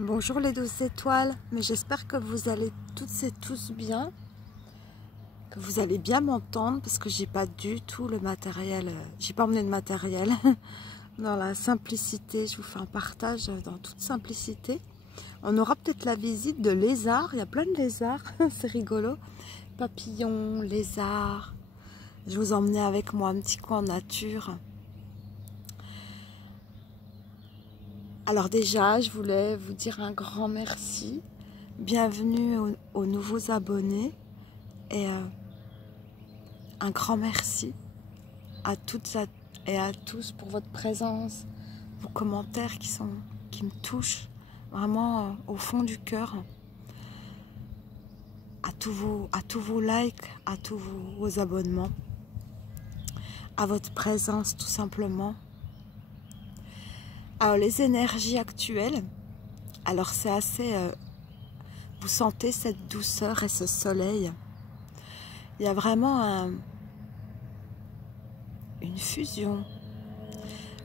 Bonjour les douces étoiles, mais j'espère que vous allez toutes et tous bien, que vous allez bien m'entendre parce que j'ai pas du tout le matériel, j'ai pas emmené de matériel. Dans la simplicité, je vous fais un partage dans toute simplicité. On aura peut-être la visite de lézards, il y a plein de lézards, c'est rigolo. Papillons, lézards, je vous emmenais avec moi un petit coin en nature. Alors déjà, je voulais vous dire un grand merci. Bienvenue aux nouveaux abonnés et un grand merci à toutes et à tous pour votre présence, vos commentaires qui me touchent vraiment au fond du cœur, à tous vos likes, à tous vos abonnements, à votre présence tout simplement. Alors les énergies actuelles, alors c'est assez, vous sentez cette douceur et ce soleil. Il y a vraiment une fusion.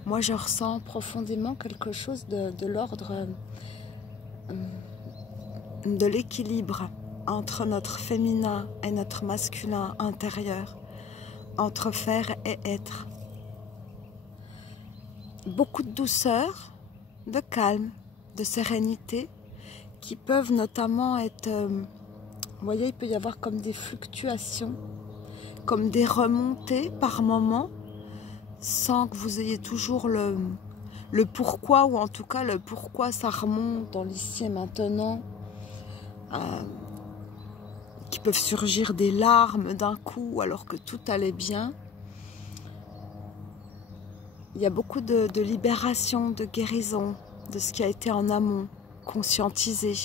Moi je ressens profondément quelque chose de l'ordre de l'équilibre entre notre féminin et notre masculin intérieur, entre faire et être. Beaucoup de douceur, de calme, de sérénité, qui peuvent notamment être, vous voyez, il peut y avoir comme des fluctuations, comme des remontées par moment, sans que vous ayez toujours le pourquoi, ou en tout cas le pourquoi ça remonte dans l'ici et maintenant, qui peuvent surgir des larmes d'un coup alors que tout allait bien. Il y a beaucoup de libération, de guérison, de ce qui a été en amont, conscientisé.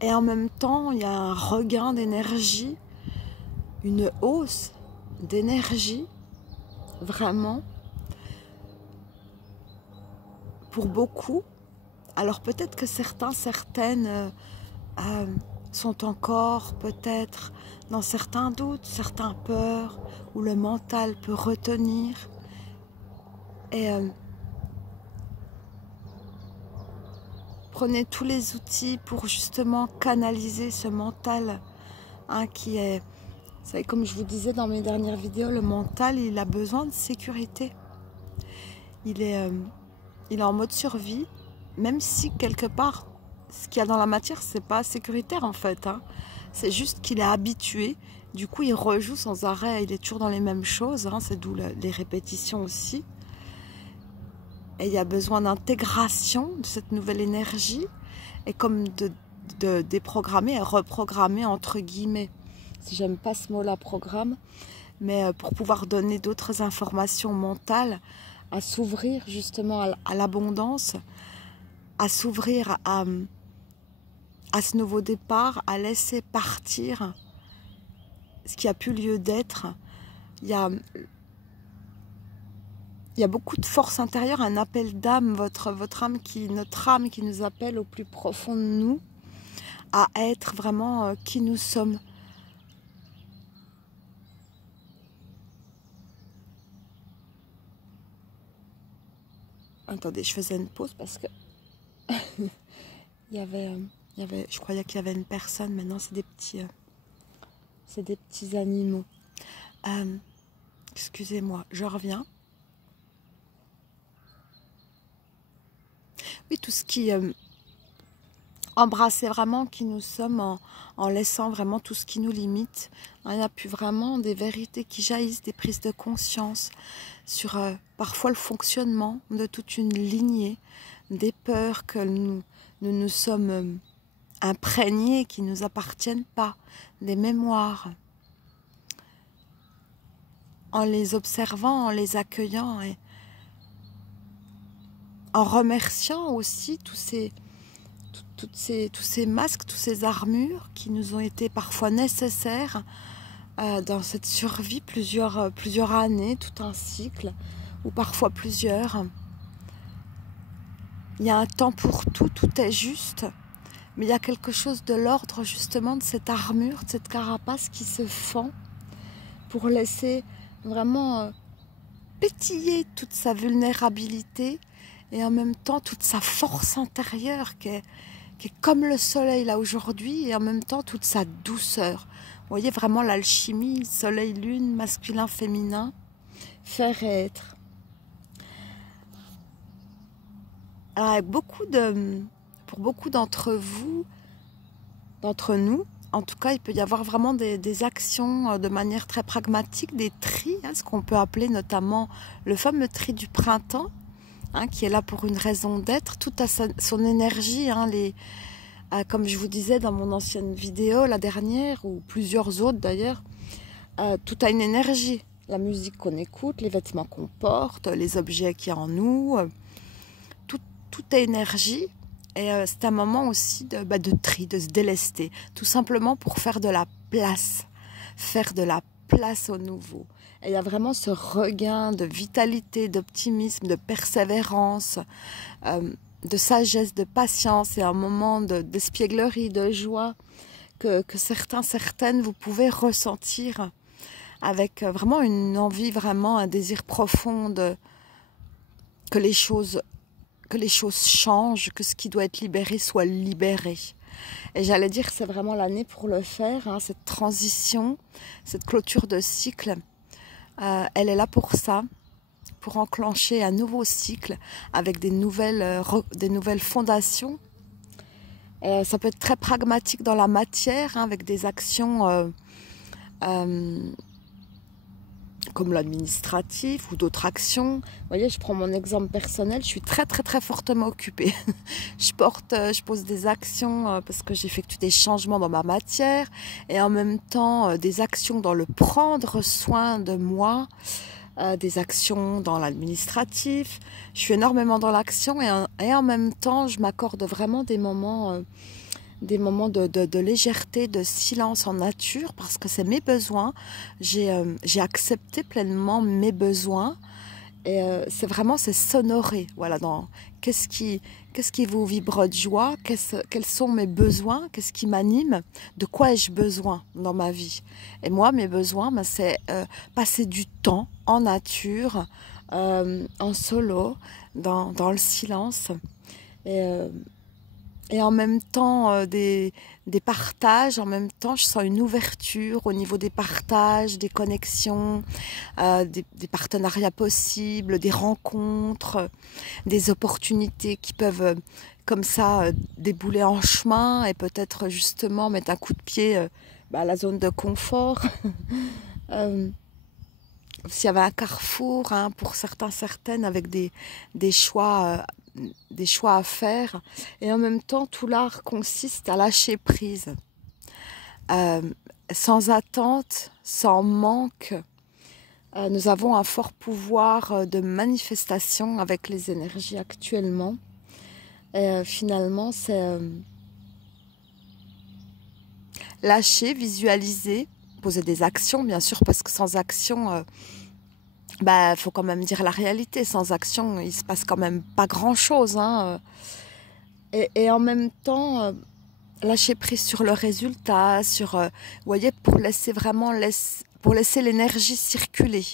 Et en même temps, il y a un regain d'énergie, une hausse d'énergie, vraiment, pour beaucoup. Alors peut-être que certaines sont encore peut-être dans certains doutes, certains peurs, où le mental peut retenir. Et prenez tous les outils pour justement canaliser ce mental qui est, vous savez, comme je vous disais dans mes dernières vidéos, le mental, il a besoin de sécurité. Il est en mode survie, même si quelque part, ce qu'il y a dans la matière, c'est pas sécuritaire en fait. C'est juste qu'il est habitué. Du coup, il rejoue sans arrêt. Il est toujours dans les mêmes choses. C'est d'où les répétitions aussi. Et il y a besoin d'intégration de cette nouvelle énergie. Et comme de déprogrammer et reprogrammer entre guillemets. Si j'aime pas ce mot-là, programme. Mais pour pouvoir donner d'autres informations mentales, à s'ouvrir justement à l'abondance, à s'ouvrir à ce nouveau départ, à laisser partir ce qui a pu lieu d'être. Il y a beaucoup de force intérieure, un appel d'âme, notre âme qui nous appelle au plus profond de nous, à être vraiment qui nous sommes. Attendez, je faisais une pause parce que je croyais qu'il y avait une personne, maintenant c'est des petits animaux. Excusez-moi, je reviens. Oui, tout ce qui embrasser vraiment qui nous sommes en laissant vraiment tout ce qui nous limite. Il y a plus vraiment des vérités qui jaillissent, des prises de conscience sur parfois le fonctionnement de toute une lignée, des peurs que nous sommes imprégnés, qui ne nous appartiennent pas, des mémoires. En les observant, en les accueillant et en remerciant aussi tous ces masques, toutes ces armures qui nous ont été parfois nécessaires dans cette survie, plusieurs années, tout un cycle, ou parfois plusieurs. Il y a un temps pour tout, tout est juste, mais il y a quelque chose de l'ordre justement de cette armure, de cette carapace qui se fend pour laisser vraiment pétiller toute sa vulnérabilité et en même temps toute sa force intérieure qui est comme le soleil là aujourd'hui, et en même temps toute sa douceur. Vous voyez vraiment l'alchimie, soleil-lune, masculin, féminin, faire et être. Alors, pour beaucoup d'entre vous, d'entre nous, en tout cas, il peut y avoir vraiment des actions de manière très pragmatique, des tris, hein, ce qu'on peut appeler notamment le fameux tri du printemps, hein, qui est là pour une raison d'être, tout a son énergie, hein, comme je vous disais dans mon ancienne vidéo, la dernière, ou plusieurs autres d'ailleurs, tout a une énergie. La musique qu'on écoute, les vêtements qu'on porte, les objets qu'il y a en nous, tout est énergie. Et c'est un moment aussi de tri, de se délester, tout simplement pour faire de la place au nouveau. Et il y a vraiment ce regain de vitalité, d'optimisme, de persévérance, de sagesse, de patience, et un moment d'espièglerie, de joie que certaines, vous pouvez ressentir avec vraiment une envie, vraiment un désir profond que les choses changent, que ce qui doit être libéré soit libéré. Et j'allais dire que c'est vraiment l'année pour le faire, hein, cette transition, cette clôture de cycle, elle est là pour ça, pour enclencher un nouveau cycle avec des nouvelles fondations. Et ça peut être très pragmatique dans la matière, hein, avec des actions comme l'administratif ou d'autres actions. Vous voyez, je prends mon exemple personnel, je suis très très très fortement occupée. Je pose des actions parce que j'effectue des changements dans ma matière, et en même temps des actions dans le prendre soin de moi, des actions dans l'administratif. Je suis énormément dans l'action, et en même temps je m'accorde vraiment des moments de légèreté, de silence en nature, parce que c'est mes besoins. J'ai accepté pleinement mes besoins, et c'est s'honorer. Voilà, dans qu'est-ce qui vous vibre de joie, quels sont mes besoins, qu'est-ce qui m'anime, de quoi ai-je besoin dans ma vie. Et moi, mes besoins, c'est passer du temps en nature, en solo, dans le silence, et en même temps des partages. En même temps, je sens une ouverture au niveau des partages, des connexions, des partenariats possibles, des rencontres, des opportunités qui peuvent comme ça débouler en chemin, et peut-être justement mettre un coup de pied à la zone de confort. S'il y avait un carrefour, hein, pour certaines, avec des choix à faire. Et en même temps, tout l'art consiste à lâcher prise, sans attente, sans manque. Nous avons un fort pouvoir de manifestation avec les énergies actuellement. Et finalement, c'est lâcher, visualiser, poser des actions, bien sûr, parce que sans action, faut quand même dire la réalité. Sans action, il se passe quand même pas grand-chose, hein. Et en même temps, lâcher prise sur le résultat, vous voyez, pour laisser l'énergie circuler.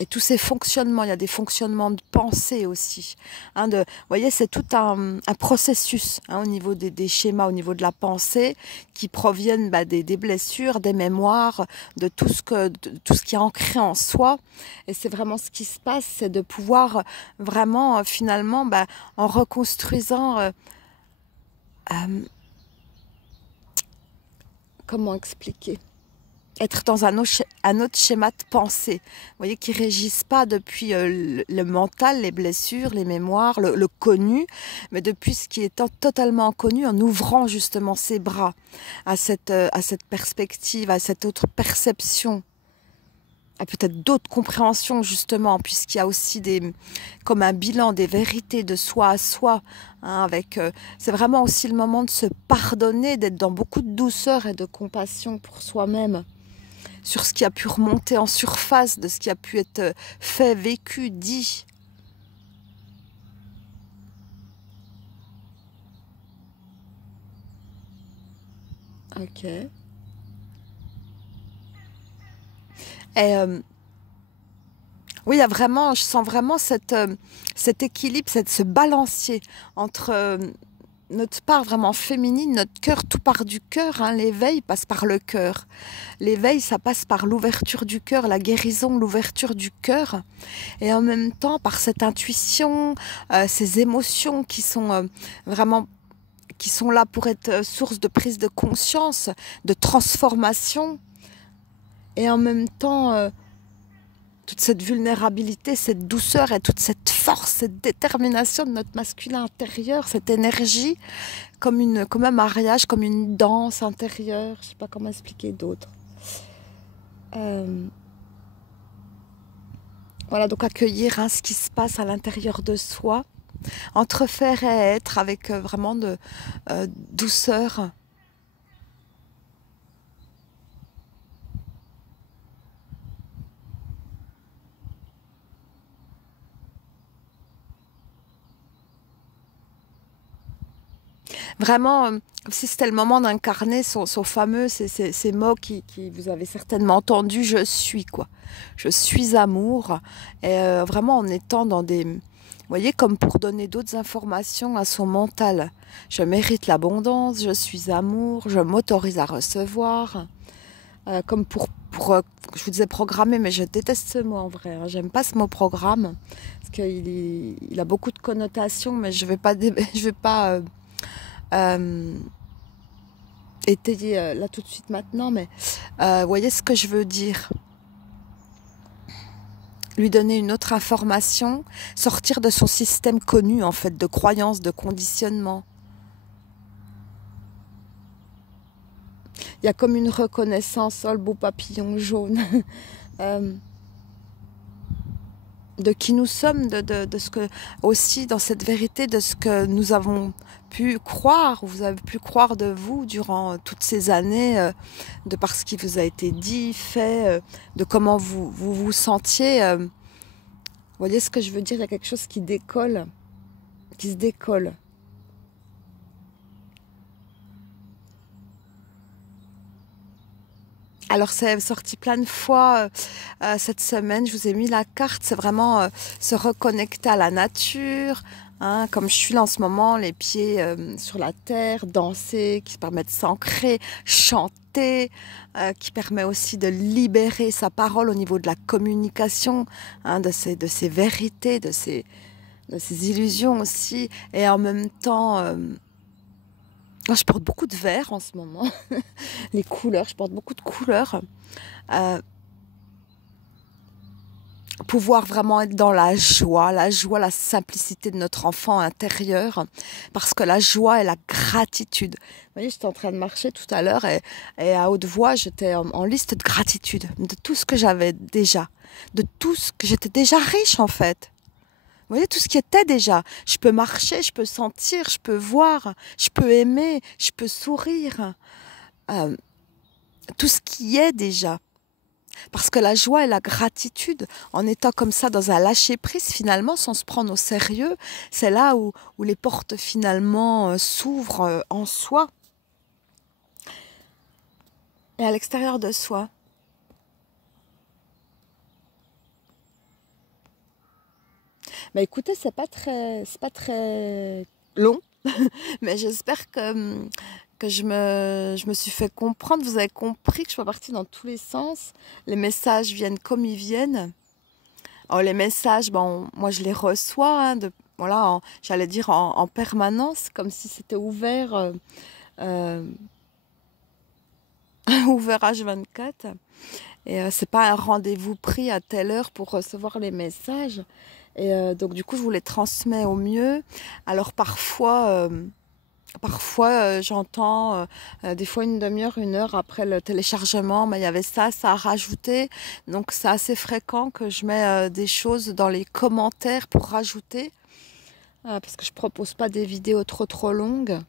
Et tous ces fonctionnements, il y a des fonctionnements de pensée aussi. Hein, vous voyez, c'est tout un processus, hein, au niveau des schémas, au niveau de la pensée, qui proviennent des blessures, des mémoires, de tout ce qui est ancré en soi. Et c'est vraiment ce qui se passe, c'est de pouvoir vraiment, finalement, en reconstruisant... comment expliquer ? Être dans un autre schéma de pensée, vous voyez, qui ne régisse pas depuis le mental, les blessures, les mémoires, le connu, mais depuis ce qui est totalement inconnu, en ouvrant justement ses bras à cette perspective, à cette autre perception, à peut-être d'autres compréhensions justement, puisqu'il y a aussi comme un bilan des vérités de soi à soi, hein, c'est vraiment aussi le moment de se pardonner, d'être dans beaucoup de douceur et de compassion pour soi-même, sur ce qui a pu remonter en surface, de ce qui a pu être fait, vécu, dit. Ok. Et oui, il y a vraiment, je sens vraiment cet équilibre, ce balancier entre notre part vraiment féminine, notre cœur, tout part du cœur, hein, l'éveil passe par le cœur. L'éveil, ça passe par l'ouverture du cœur, la guérison, l'ouverture du cœur. Et en même temps, par cette intuition, ces émotions qui sont vraiment, qui sont là pour être source de prise de conscience, de transformation. Et en même temps, toute cette vulnérabilité, cette douceur et toute cette force, cette détermination de notre masculin intérieur, cette énergie, comme un mariage, comme une danse intérieure, je ne sais pas comment expliquer d'autre. Voilà, donc accueillir ce qui se passe à l'intérieur de soi, entre faire et être avec vraiment de douceur. Vraiment, comme si c'était le moment d'incarner son fameux, ces mots qui vous avez certainement entendu, je suis quoi. Je suis amour. Et vraiment en étant dans des... Vous voyez, comme pour donner d'autres informations à son mental. Je mérite l'abondance, je suis amour, je m'autorise à recevoir. Comme pour je vous disais programmer, mais je déteste ce mot en vrai. Hein. J'aime pas ce mot programme, parce qu'il a beaucoup de connotations, mais je vais pas étayer là tout de suite maintenant, mais vous voyez ce que je veux dire. Lui donner une autre information, sortir de son système connu en fait, de croyances, de conditionnement. Il y a comme une reconnaissance, oh le beau papillon jaune, de qui nous sommes, de ce que, aussi dans cette vérité, de ce que nous avons pu croire, ou vous avez pu croire de vous durant toutes ces années, de par ce qui vous a été dit, fait, de comment vous sentiez. Vous voyez ce que je veux dire, il y a quelque chose qui décolle, qui se décolle. Alors c'est sorti plein de fois cette semaine, je vous ai mis la carte, c'est vraiment se reconnecter à la nature, hein, comme je suis là en ce moment, les pieds sur la terre, danser, qui permet de s'ancrer, chanter, qui permet aussi de libérer sa parole au niveau de la communication, hein, de ces vérités, de ces illusions aussi, et en même temps... je porte beaucoup de vert en ce moment, les couleurs, je porte beaucoup de couleurs. Pouvoir vraiment être dans la joie, la simplicité de notre enfant intérieur, parce que la joie et la gratitude. Vous voyez, j'étais en train de marcher tout à l'heure et à haute voix, j'étais en liste de gratitude, de tout ce que j'avais déjà, de tout ce que j'étais déjà riche en fait. Vous voyez, tout ce qui était déjà. Je peux marcher, je peux sentir, je peux voir, je peux aimer, je peux sourire. Tout ce qui est déjà. Parce que la joie et la gratitude, en étant comme ça dans un lâcher-prise, finalement, sans se prendre au sérieux, c'est là où les portes finalement s'ouvrent en soi et à l'extérieur de soi. Bah écoutez, c'est pas très long, mais j'espère que je me suis fait comprendre. Vous avez compris que je suis partie dans tous les sens. Les messages viennent comme ils viennent. Alors, les messages, moi je les reçois, hein, voilà, j'allais dire en permanence, comme si c'était ouvert, ouvert H24. Et c'est pas un rendez-vous pris à telle heure pour recevoir les messages. Et donc du coup, je vous les transmets au mieux. Alors parfois j'entends des fois une demi-heure, une heure après le téléchargement, mais il y avait ça à rajouter. Donc c'est assez fréquent que je mets des choses dans les commentaires pour rajouter, parce que je propose pas des vidéos trop longues.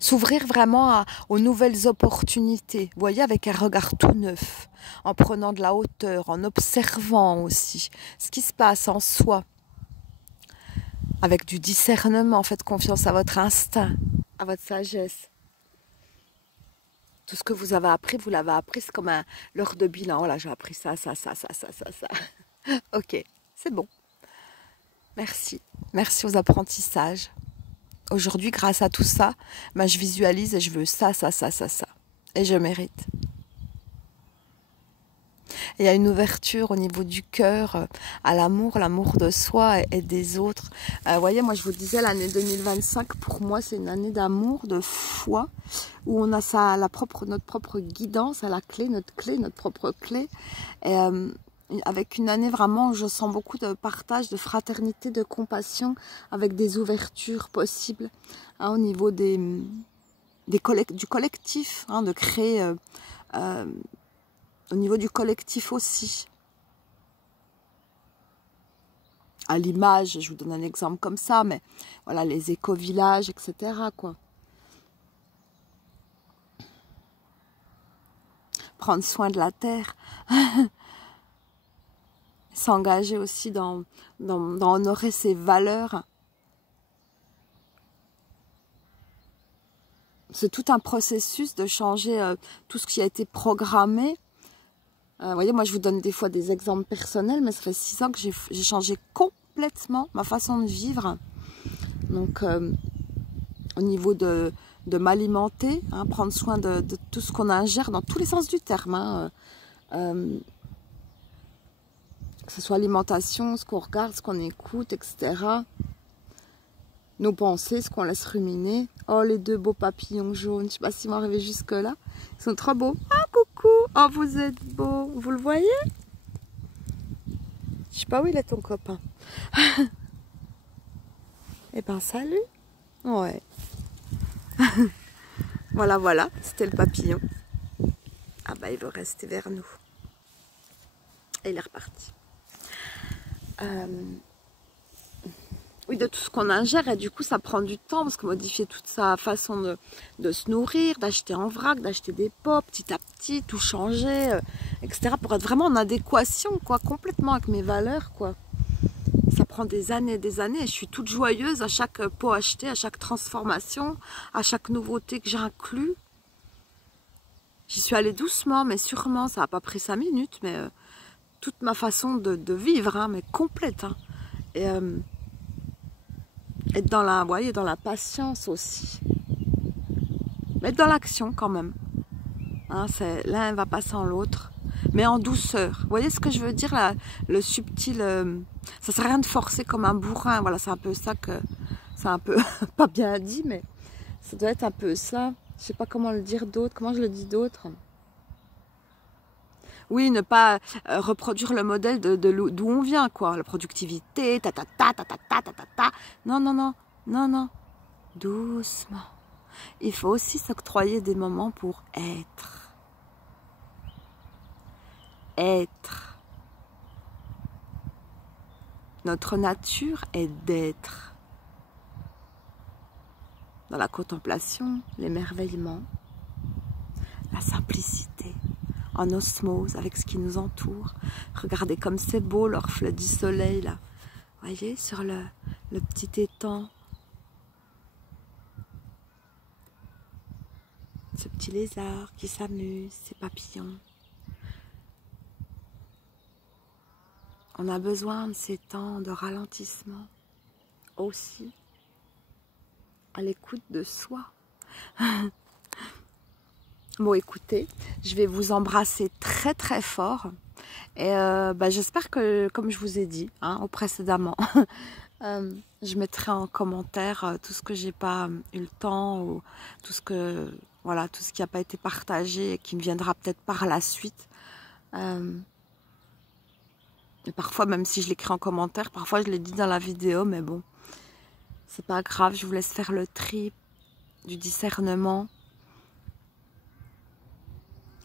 S'ouvrir vraiment aux nouvelles opportunités, vous voyez, avec un regard tout neuf, en prenant de la hauteur, en observant aussi ce qui se passe en soi, avec du discernement, faites confiance à votre instinct, à votre sagesse. Tout ce que vous avez appris, vous l'avez appris, c'est comme l'heure de bilan. Voilà, j'ai appris ça. Ok, c'est bon. Merci. Merci aux apprentissages. Aujourd'hui, grâce à tout ça, ben, je visualise et je veux ça. Et je mérite. Il y a une ouverture au niveau du cœur à l'amour de soi et des autres. Vous voyez, moi je vous disais, l'année 2025, pour moi, c'est une année d'amour, de foi, où on a ça, notre propre guidance à la clé, notre propre clé. Et, avec une année vraiment où je sens beaucoup de partage, de fraternité, de compassion, avec des ouvertures possibles hein, au niveau du collectif, hein, de créer... au niveau du collectif aussi. À l'image, je vous donne un exemple comme ça, mais voilà, les éco-villages, etc. quoi. Prendre soin de la terre. S'engager aussi dans honorer ses valeurs. C'est tout un processus de changer tout ce qui a été programmé. Vous voyez, moi je vous donne des fois des exemples personnels, mais ça fait 6 ans que j'ai changé complètement ma façon de vivre. Donc, au niveau de m'alimenter, hein, prendre soin de tout ce qu'on ingère dans tous les sens du terme. Hein, que ce soit l'alimentation, ce qu'on regarde, ce qu'on écoute, etc. Nos pensées, ce qu'on laisse ruminer. Oh, les deux beaux papillons jaunes, je ne sais pas s'ils vont arriver jusque-là. Ils sont trop beaux. Ah, coucou. Oh, vous êtes beaux. Vous le voyez? Je sais pas où il est ton copain. Eh ben, salut. Ouais. Voilà. C'était le papillon. Ah bah, il veut rester vers nous. Et il est reparti. Oui, de tout ce qu'on ingère, et du coup ça prend du temps parce que modifier toute sa façon de se nourrir, d'acheter en vrac, d'acheter des pots petit à petit, tout changer, etc. pour être vraiment en adéquation, quoi, complètement avec mes valeurs, quoi. Ça prend des années et je suis toute joyeuse à chaque pot acheté, à chaque transformation, à chaque nouveauté que j'inclus. J'y suis allée doucement, mais sûrement, ça n'a pas pris 5 minutes, mais toute ma façon de vivre, hein, mais complète. Hein. Et être dans la patience aussi. Mais être dans l'action quand même. Hein, l'un va pas sans l'autre. Mais en douceur. Vous voyez ce que je veux dire là, le subtil. Ça sert à rien de forcer comme un bourrin. Voilà, c'est un peu ça que. C'est un peu pas bien dit, mais ça doit être un peu ça. Je sais pas comment le dire d'autre. Comment je le dis d'autre? Oui, ne pas reproduire le modèle d'où on vient, quoi. La productivité, ta. Non. Doucement. Il faut aussi s'octroyer des moments pour être. Être. Notre nature est d'être. Dans la contemplation, l'émerveillement, la simplicité. En osmose avec ce qui nous entoure. Regardez comme c'est beau le reflet du soleil là. Voyez sur le petit étang. Ce petit lézard qui s'amuse, ces papillons. On a besoin de ces temps de ralentissement aussi à l'écoute de soi. Bon, écoutez, je vais vous embrasser très très fort et j'espère que, comme je vous ai dit hein, précédemment, je mettrai en commentaire tout ce que j'ai pas eu le temps ou tout ce que voilà, tout ce qui n'a pas été partagé et qui me viendra peut-être par la suite. Et parfois, même si je l'écris en commentaire, parfois je l'ai dit dans la vidéo, mais bon, c'est pas grave, je vous laisse faire le tri du discernement.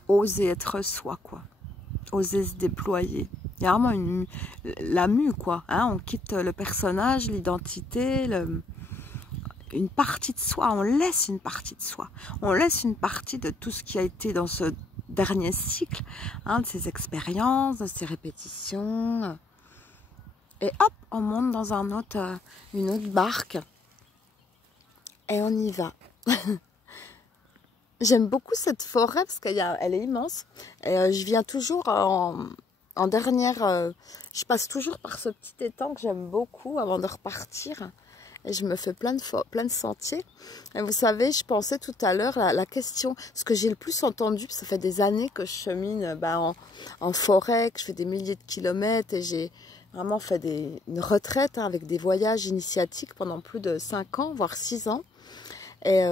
Oser être soi, quoi. Oser se déployer. Il y a vraiment la mue, quoi. Hein, on quitte le personnage, l'identité, une partie de soi. On laisse une partie de soi. On laisse une partie de tout ce qui a été dans ce dernier cycle, hein, de ces expériences, de ces répétitions. Et hop, on monte dans une autre barque. Et on y va. J'aime beaucoup cette forêt parce qu'elle est immense. Et, je viens toujours en dernière... je passe toujours par ce petit étang que j'aime beaucoup avant de repartir. Et je me fais plein de sentiers. Et vous savez, je pensais tout à l'heure, la question, ce que j'ai le plus entendu, ça fait des années que je chemine en forêt, que je fais des milliers de kilomètres et j'ai vraiment fait une retraite avec des voyages initiatiques pendant plus de 5 ans, voire 6 ans. Et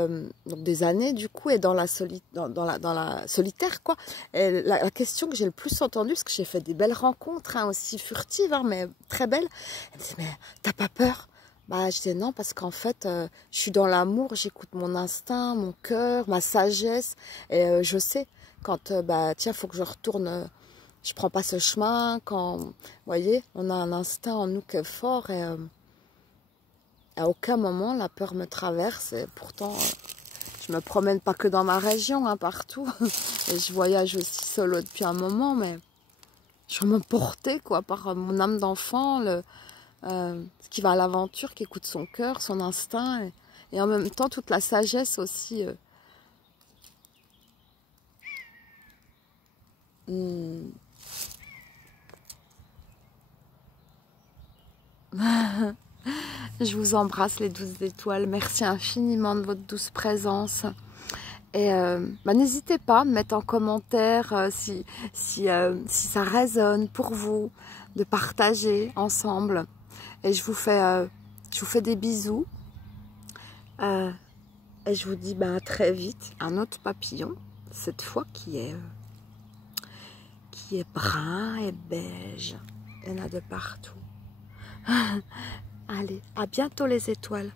donc des années du coup, et dans la solitaire quoi. Et la question que j'ai le plus entendue, parce que j'ai fait des belles rencontres aussi furtives, mais très belles, elle me dit mais t'as pas peur? Bah, je disais non, parce qu'en fait, je suis dans l'amour, j'écoute mon instinct, mon cœur, ma sagesse, et je sais quand, tiens, faut que je retourne, je prends pas ce chemin, quand, vous voyez, on a un instinct en nous qui est fort, et à aucun moment la peur me traverse, et pourtant, je me promène pas que dans ma région, partout, et je voyage aussi solo depuis un moment, mais je me portais, quoi, par mon âme d'enfant, qui va à l'aventure, qui écoute son cœur, son instinct, et en même temps toute la sagesse aussi. Je vous embrasse les 12 étoiles, merci infiniment de votre douce présence. Et n'hésitez pas à me mettre en commentaire si ça résonne pour vous, de partager ensemble. Et je vous fais des bisous. Et je vous dis à très vite. Un autre papillon, cette fois qui est brun et beige. Il y en a de partout. Allez, à bientôt les étoiles.